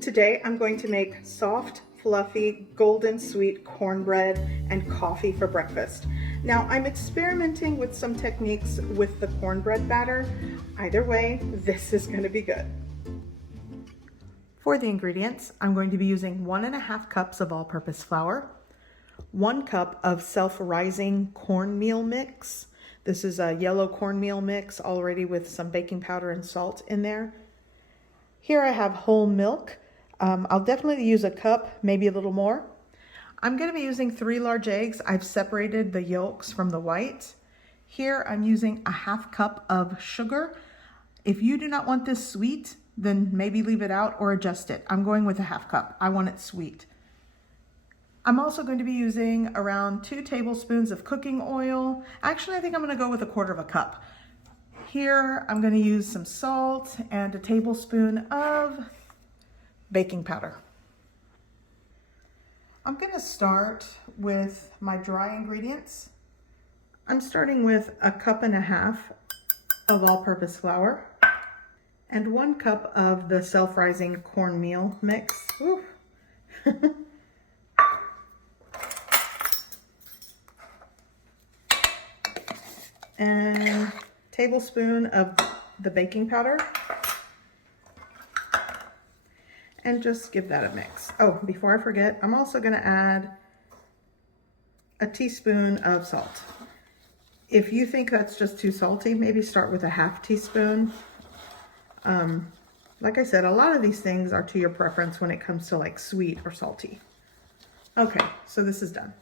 Today I'm going to make soft, fluffy, golden sweet cornbread and coffee for breakfast. Now I'm experimenting with some techniques with the cornbread batter. Either way, this is going to be good. For the ingredients, I'm going to be using 1.5 cups of all-purpose flour, 1 cup of self-rising cornmeal mix. This is a yellow cornmeal mix already with some baking powder and salt in there. Here I have whole milk. I'll definitely use a cup, maybe a little more. I'm going to be using 3 large eggs. I've separated the yolks from the whites. Here I'm using a 1/2 cup of sugar. If you do not want this sweet, then maybe leave it out or adjust it. I'm going with a 1/2 cup. I want it sweet. I'm also going to be using around 2 tablespoons of cooking oil. Actually, I think I'm going to go with 1/4 cup. Here I'm going to use some salt and a tablespoon of baking powder. I'm going to start with my dry ingredients. I'm starting with 1.5 cups of all-purpose flour and 1 cup of the self-rising cornmeal mix. And tablespoon of the baking powder. And just give that a mix. Oh, before I forget, I'm also going to add a teaspoon of salt. If you think that's just too salty, maybe start with a 1/2 teaspoon. Like I said, a lot of these things are to your preference when it comes to like sweet or salty. Okay, so this is done.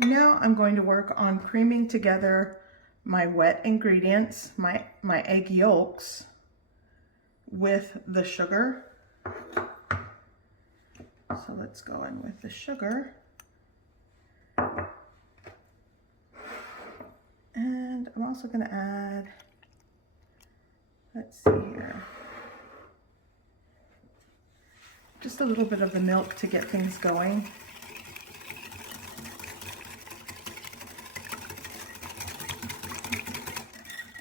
Now I'm going to work on creaming together my wet ingredients, my egg yolks, with the sugar. So let's go in with the sugar. And I'm also going to add, let's see here, just a little bit of the milk to get things going.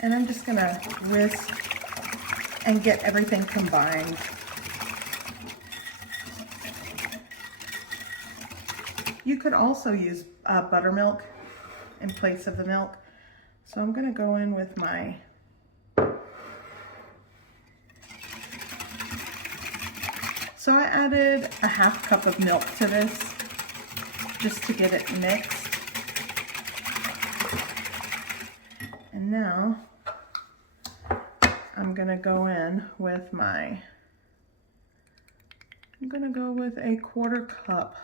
And I'm just going to whisk and get everything combined. You could also use buttermilk in place of the milk. So I'm going to go in with my So I added a 1/2 cup of milk to this just to get it mixed. And now I'm going to go in with I'm going to go with a 1/4 cup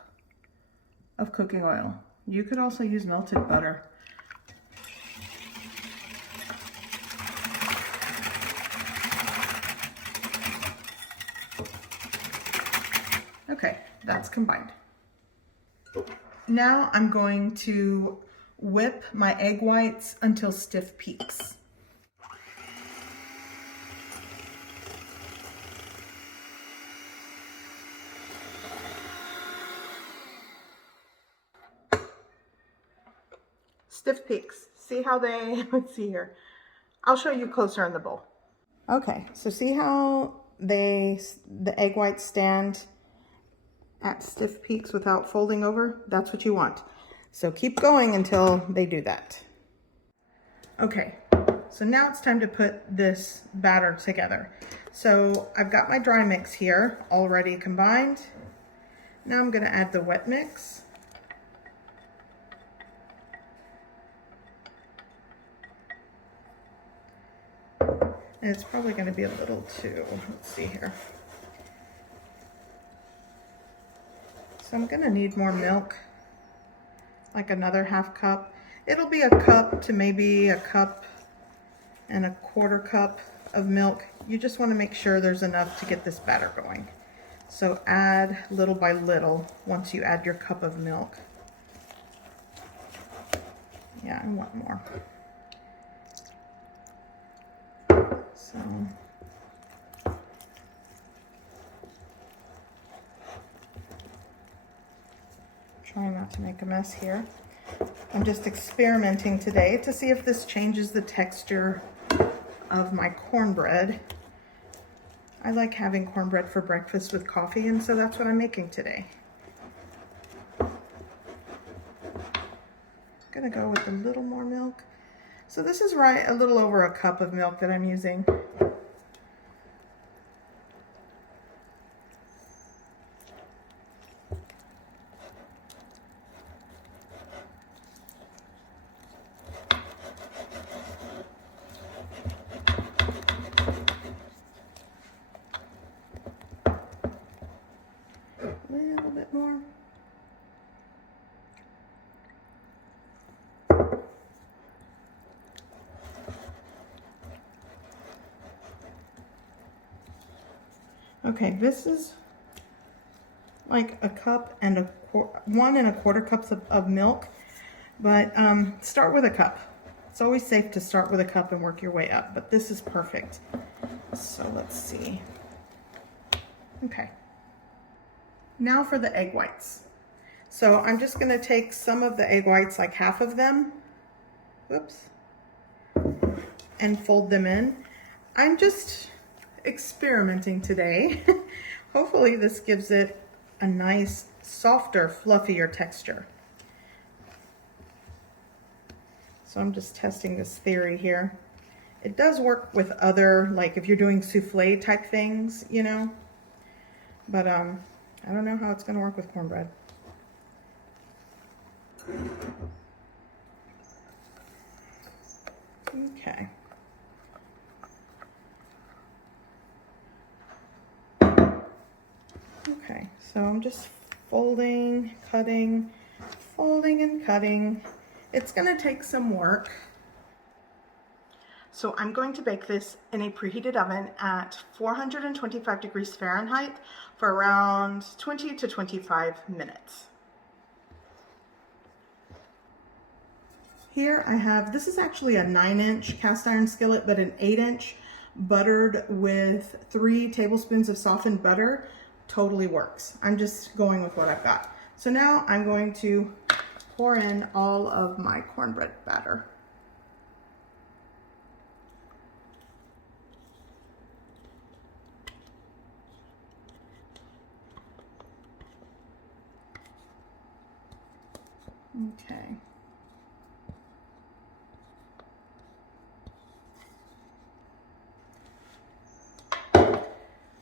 of cooking oil. You could also use melted butter. Okay, that's combined. Now I'm going to whip my egg whites until stiff peaks. Stiff peaks. See how they, let's see here. I'll show you closer in the bowl. Okay, so see how the egg whites stand at stiff peaks without folding over? That's what you want. So keep going until they do that. Okay, so now it's time to put this batter together. So I've got my dry mix here already combined. Now I'm going to add the wet mix. And it's probably going to be a little too, let's see here. So I'm going to need more milk, like another 1/2 cup. It'll be a cup to maybe 1 cup and 1/4 cup of milk. You just want to make sure there's enough to get this batter going. So add little by little once you add your cup of milk. Yeah, I want more. So trying not to make a mess here. I'm just experimenting today to see if this changes the texture of my cornbread. I like having cornbread for breakfast with coffee, and so that's what I'm making today. Gonna go with a little more milk. So this is right a little over a cup of milk that I'm using. A little bit more. Okay, this is like a cup and 1 1/4 cups of milk, but start with a cup. It's always safe to start with a cup and work your way up, but this is perfect. So let's see. Okay. Now for the egg whites. So I'm just gonna take some of the egg whites, like half of them, whoops, and fold them in. I'm just experimenting today. Hopefully this gives it a nice, softer, fluffier texture. So I'm just testing this theory here. It does work with other, like if you're doing souffle type things, you know, but I don't know how it's gonna work with cornbread. Okay. Okay, so I'm just folding, cutting, folding and cutting. It's gonna take some work. So I'm going to bake this in a preheated oven at 425 degrees Fahrenheit for around 20 to 25 minutes. Here I have, this is actually a 9-inch cast iron skillet, but an 8-inch buttered with 3 tablespoons of softened butter. Totally works. I'm just going with what I've got. So now I'm going to pour in all of my cornbread batter. Okay.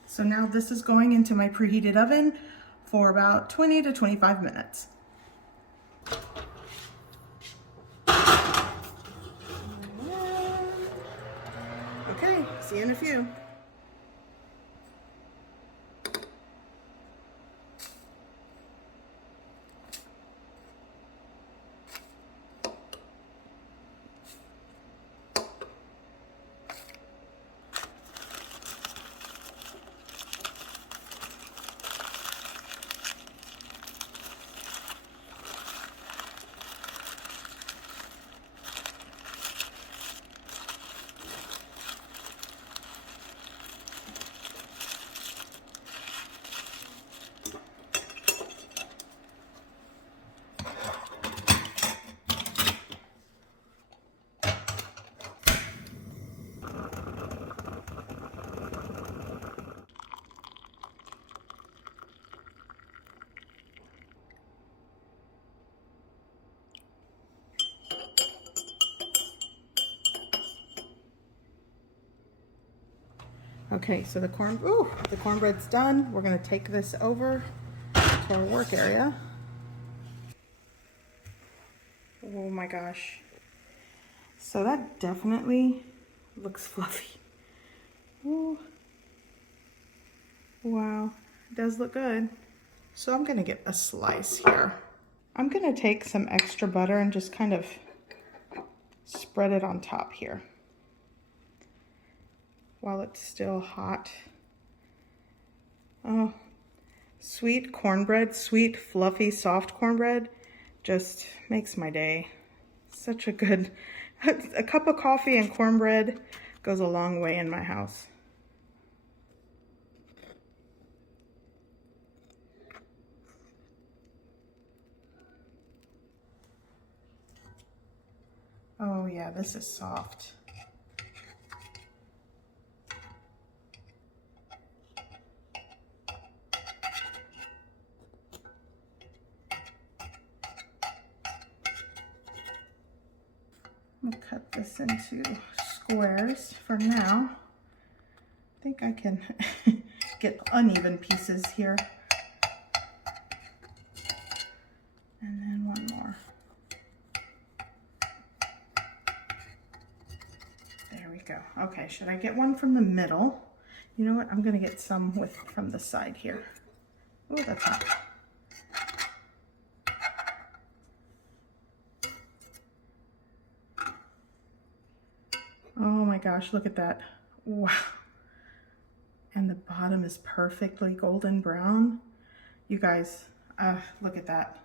So now this is going into my preheated oven for about 20 to 25 minutes. Okay, see you in a few. Okay, so the cornbread's done. We're gonna take this over to our work area. Oh my gosh. So that definitely looks fluffy. Ooh. Wow, it does look good. So I'm gonna get a slice here. I'm gonna take some extra butter and just kind of spread it on top here while it's still hot. Oh, sweet cornbread, sweet, fluffy, soft cornbread just makes my day. Such a good, a cup of coffee and cornbread goes a long way in my house. Oh yeah, this is soft. this into squares for now. I think I can get uneven pieces here. And then one more. There we go. Okay, should I get one from the middle? You know what? I'm going to get some from the side here. Oh, that's hot. Oh my gosh, look at that. Wow. And the bottom is perfectly golden brown. You guys, look at that.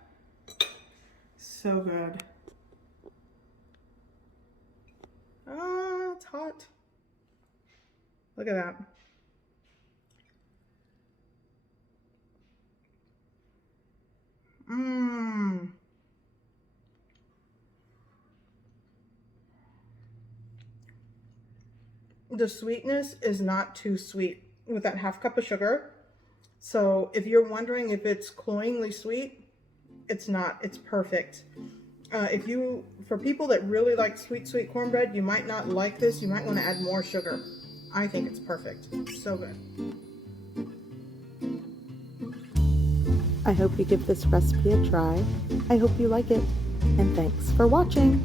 So good. Ah, it's hot. Look at that. Mmm. The sweetness is not too sweet with that half cup of sugar. So if you're wondering if it's cloyingly sweet, it's not. It's perfect. For people that really like sweet cornbread, you might not like this. You might want to add more sugar. I think it's perfect. So good. I hope you give this recipe a try. I hope you like it. And thanks for watching.